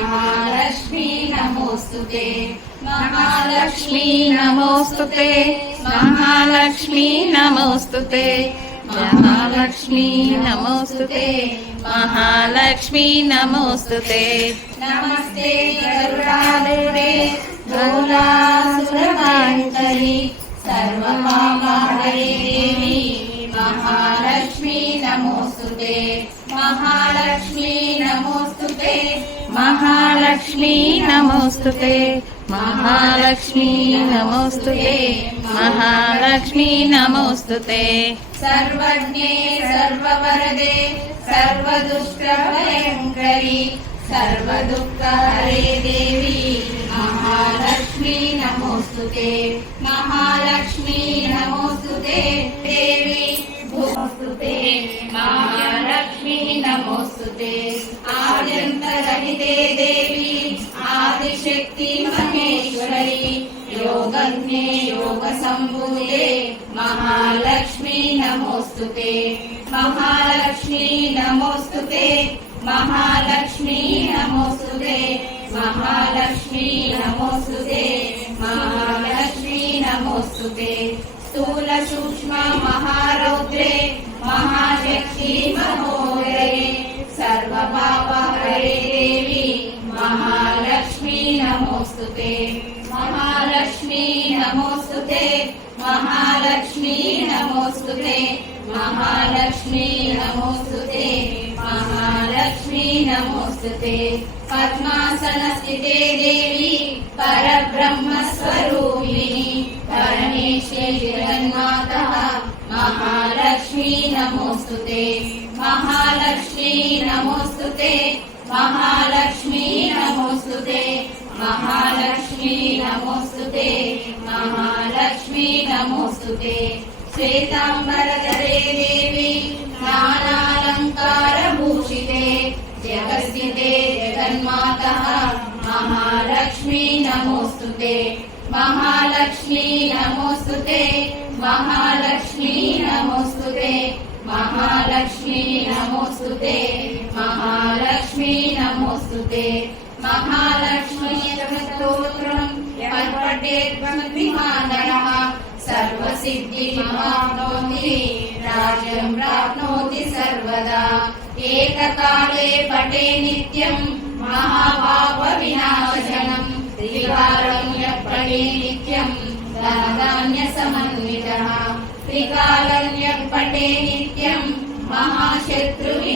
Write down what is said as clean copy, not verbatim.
महालक्ष्मी नमोस्तुते, महालक्ष्मी नमोस्तुते, महालक्ष्मी नमोस्तुते, महालक्ष्मी नमोस्तुते, महालक्ष्मी नमोस्तुते। नमस्ते गरुडारूढे गौरासुरवाहिनी सर्वकामहरे देवी महालक्ष्मी नमोस्तुते, महालक्ष्मी नमोस्तुते, महालक्ष्मी नमोस्तुते, महालक्ष्मी नमोस्तुते, महालक्ष्मी नमोस्तुते। सर्वज्ञे सर्ववरदे सर्वदुष्टभयङ्करी सर्वदुःखहरे देवी महालक्ष्मी नमोस्तुते, महालक्ष्मी नमोस्तुते देवी नमोस्तुते, महालक्ष्मी नमोस्तुते। आद्यन्तरहिते देवी आदिशक्ति महेश्वरी योगज्ञे योगसम्भूते महालक्ष्मी नमोस्तुते, महालक्ष्मी नमोस्तुते, महालक्ष्मी नमोस्तुते, महालक्ष्मी नमोस्तुते, महालक्ष्मी नमोस्तुते। स्थूल सूक्ष्म महारौद्रे महाशक्ति महोदये सर्वपापहरे देवी महालक्ष्मी नमोस्तुते, महालक्ष्मी नमोस्तुते, महालक्ष्मी नमोस्तुते, महालक्ष्मी नमोस्तुते, महालक्ष्मी नमोस्तुते। पद्मासनस्थिते देवी परब्रह्मस्वरूपिणी परमेश्वरी जगन्माता महालक्ष्मी नमोस्तुते, महालक्ष्मी नमोस्तुते, महालक्ष्मी नमोस्तुते, महालक्ष्मी नमोस्तुते, महालक्ष्मी नमोस्तुते। श्वेतांबरधरे देवी नानालंकारभूषिते जगत्स्थिते जगन्माता महालक्ष्मी नमोस्तुते, महालक्ष्मी नमोस्तुते, महालक्ष्मी नमोस्तुते, महालक्ष्मी नमोस्तुते, महालक्ष्मी नमोस्तुते। महालक्ष्मी स्तोत्रं पठेत् भक्तिमानः सर्वसिद्धिमाप्नोति राज्यं प्राप्नोति सर्वदा। एककाले पठे नित्यं महापापविनाशनं त्रिकालं यः पठे नित्यं धनधान्यसमन्वितः। त्रिकालं यः पठे नित्यं महाशत्रुः